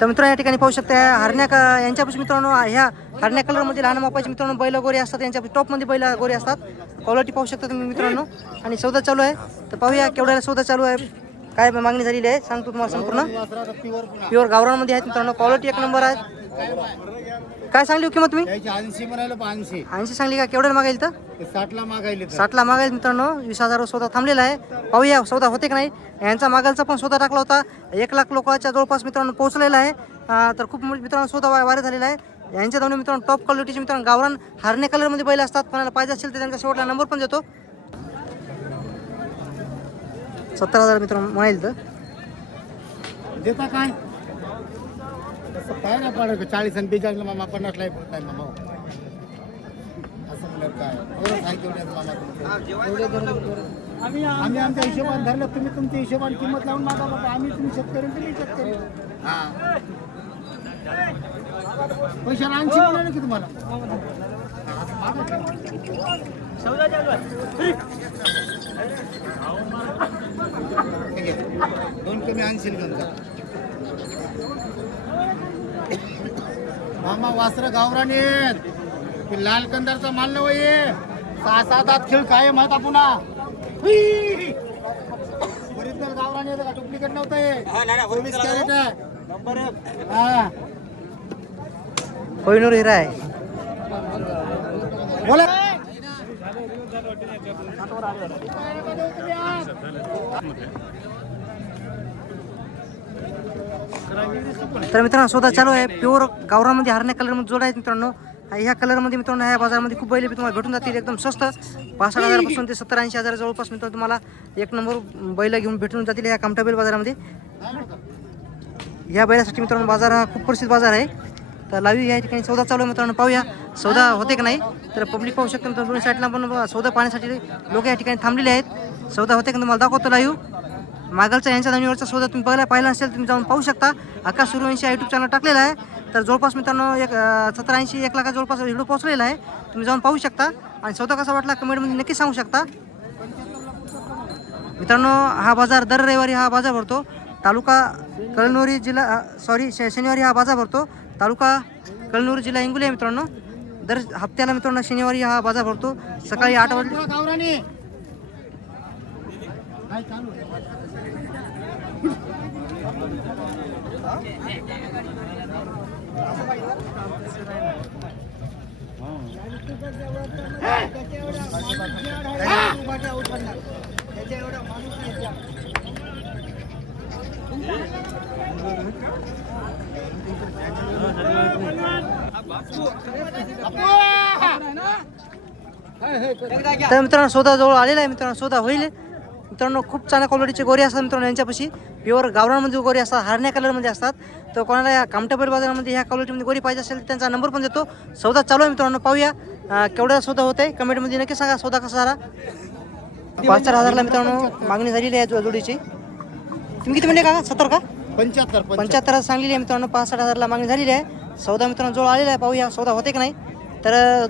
तर मित्रांनो या ठिकाणी पाहू शकता हरण्या का यांच्यापासून मित्रांनो ह्या हरण्या कलरमध्ये लहान मापाचे मित्रांनो बैल गोरे असतात यांच्या टॉपमध्ये बैल गोरे असतात. क्वालिटी पाहू शकता तुम्ही मित्रांनो. आणि सौदा चालू आहे. तर पाहूया केवढ्याला सौदा चालू आहे. काय मागणी झालेली आहे सांगतो तुम्हाला संपूर्ण. प्युअर गावरानमध्ये आहेत मित्रांनो क्वालिटी एक नंबर आहे. काय सांगली हो किंमत तुम्ही? त्याची ऐंशी म्हणायला ऐंशी. ऐंशी सांगली का? केवढ्याला मागायला तर साठला मागायले. साठला मागायला मित्रांनो वीस हजार सौदा थांबलेला आहे. पाहूया सौदा होते की नाही? यांचा मागायचा पण सौदा टाकला होता. एक लाख लोकांच्या जवळपास मित्रांनो पोहोचलेला आहे. तर खूप मित्रांनो सौदा वारे झालेला आहे. यांच्या दोन्ही मित्रांनो टॉप क्वालिटीचे मित्रांनो गावरान हरणे कलरमध्ये बैल असतात. कोणाला पाहिजे असेल तर त्यांचा शेवटला नंबर पण देतो. सत्तर हजार मित्रांनो म्हणाल तर देता काय? तसं काय ना पडत. चाळीस आणि बेचाळीसला मामा पन्नासला पडत आहे मामा. असं म्हणलं काय? केवढ्यात मामा तुमचं? आम्ही आमच्या हिशोबाने धरलं तुम्ही तुमच्या हिशोबाने किंमत लावून मागा बाबा. आम्ही तुम्ही शेतकरी तुम्ही शेतकरी. हा. पैशाला ऐंशी मिळाले की तुम्हाला? ठीक आहे. दोन कमी घेऊन जा. मामा वासर गावराने लाल कंदारचा माल नव ये सहा सात आत खेळ काय माहीत पुन्हा. original गावराने का? डुप्लिकेट नव्हतं हे. चोवीस कॅरेट आहे. हा. कोहिनूर हिरा आहे. बोला. तर मित्रांनो सौदा चालू आहे. प्युअर गावरामध्ये हरण्या कलरमध्ये जोड आहेत मित्रांनो. ह्या कलरमध्ये मित्रांनो ह्या बाजारामध्ये खूप बैल तुम्हाला भेटून जातील. एकदम स्वस्त. पासष्ट हजारापासून ते सत्तर ऐंशी हजार जवळपास मित्रांनो तुम्हाला एक नंबर बैल घेऊन भेटून जातील ह्या कामटाबेल बाजारामध्ये. या बैलासाठी मित्रांनो बाजार हा खूप प्रसिद्ध बाजार आहे. तर लावी या ठिकाणी सौदा चालू आहे मित्रांनो पाहूया. सौदा होते का नाही? तर पब्लिक पाहू शकतो मित्रांनो दोन्ही साईडला पण सौदा पाहण्यासाठी लोक या ठिकाणी थांबलेले आहेत. सौदा होते का तुम्हाला दाखवतो लाईव्ह. मागलचा यांच्या जमिनीवरचा सौदा तुम्ही बघायला पाहिला असेल तुम्ही जाऊन पाहू शकता. आकाश सूर्यवंशी यूट्यूब चॅनल टाकलेला आहे. तर जवळपास मित्रांनो एक सतरा ऐंशी एक लाखा जवळपास व्हिडिओ पोहोचलेला आहे. तुम्ही जाऊन पाहू शकता. आणि सौदा कसा वाटला कमेंटमध्ये नक्की सांगू शकता. मित्रांनो हा बाजार दर रविवारी हा बाजार भरतो. तालुका कळनोरी जिल्हा सॉरी शनिवारी हा बाजार भरतो. तालुका कळनोरी जिल्हा हिंगोली आहे मित्रांनो. दर हप्त्याला मित्रांनो शनिवारी हा बाजार भरतो. सकाळी आठ वाजले बोला गावराने काय चालू आहे? तर मित्रांनो स्वतः जवळ आलेला आहे. मित्रांनो स्वतः होईल. मित्रांनो खूप चांगल्या क्वालिटीचे गोरे असतात मित्रांनो यांच्यापाशी. प्युअर गावरानमध्ये गोरे असतात हरण्या कलरमध्ये असतात. तर कोणाला या कामटापेल बाजारामध्ये ह्या क्वालिटीमध्ये गोरी पाहिजे असेल तर त्यांचा नंबर पण देतो. सौदा चालू आहे मित्रांनो पाहूया. केवढा सौदा होत आहे कमेंटमध्ये नक्की सांगा सौदा कसा झाला. पाच चार हजारला मित्रांनो मागणी झालेली आहे जोडीची. तुम्ही किती म्हणले का सत्तर का? पंच्याहत्तर पंच्याहत्तर. सांगलेली आहे मित्रांनो पाच साठ हजारला मागणी झालेली आहे. सौदा मित्रांनो जवळ आलेला आहे पाहूया सौदा होते की नाही. तर.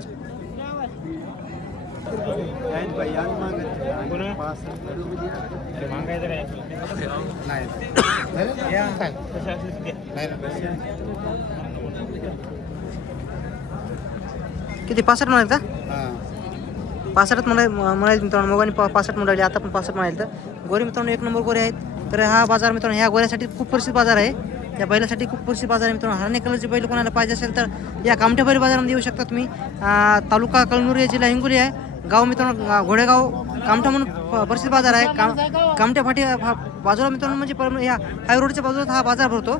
किती? पासष्ट म्हणाल का? हा. पासष्ट म्हणा म्हणाले मित्रांनो. मोगाने पा पासष्ट म्हणाले आता पण पासष्ट म्हणाले तर. गोरे मित्रांनो एक नंबर गोरे आहेत. तर हा बाजार मित्रांनो ह्या गोऱ्यासाठी खूप प्रसिद्ध बाजार आहे. या बैलासाठी खूप प्रसिद्ध बाजार आहे मित्रांनो. हरणे कलरचे बैल कोणाला पाहिजे असेल तर या कामठेबारी बाजारामध्ये येऊ शकता तुम्ही. तालुका कळमुरी जिल्हा हिंगोली आहे. गाव मित्रांनो घोडेगाव कामठा म्हणून प- प्रसिद्ध बाजार आहे. काम कामठ्या फाटी फा- बाजूला मित्रांनो म्हणजे पर- या हाय रोडच्या बाजूला हा बाजार भरतो.